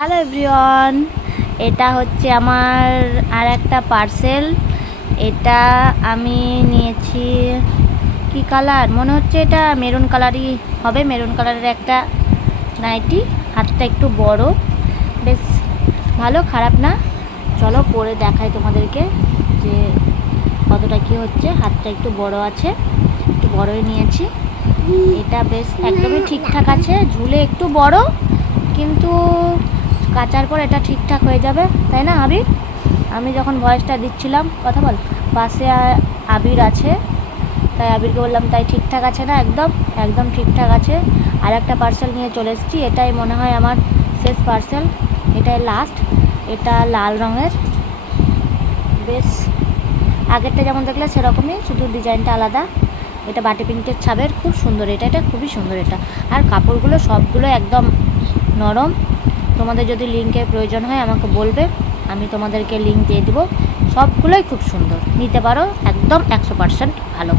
Hello everyone, এটা হচ্ছে আমার আর একটা পার্সেল। এটা আমি নিয়েছি কি কালার, মনে হচ্ছে এটা মেরুন কালারই হবে। মেরুন কালারের একটা নাইটি, হাতটা একটু বড়, বেশ ভালো, খারাপ না। চলো পরে দেখাই তোমাদেরকে যে কতটা কি হচ্ছে। হাতটা একটু বড় আছে, একটু বড়ই নিয়েছি। এটা বেশ একদমই ঠিকঠাক আছে, ঝুলে একটু বড়, কিন্তু কাচার পর এটা ঠিকঠাক হয়ে যাবে, তাই না আবির? আমি যখন ভয়েসটা দিচ্ছিলাম, কথা বল, পাশে আবির আছে, তাই আবিরকে বললাম তাই ঠিকঠাক আছে না? একদম একদম ঠিকঠাক আছে। আর একটা পার্সেল নিয়ে চলে এসেছি, এটাই মনে হয় আমার শেষ পার্সেল, এটাই লাস্ট। এটা লাল রঙের, বেশ আগেরটা যেমন দেখলে সেরকমই, শুধু ডিজাইনটা আলাদা। এটা বাটি প্রিন্টের ছাপের, খুব সুন্দর। এটা খুবই সুন্দর এটা। আর কাপড়গুলো সবগুলো একদম নরম। তোমাদের যদি লিঙ্কের প্রয়োজন হয় আমাকে বলবে, আমি তোমাদেরকে লিঙ্ক দিয়ে দেবো। সবগুলোই খুব সুন্দর, নিতে পারো, একদম 100% ভালো।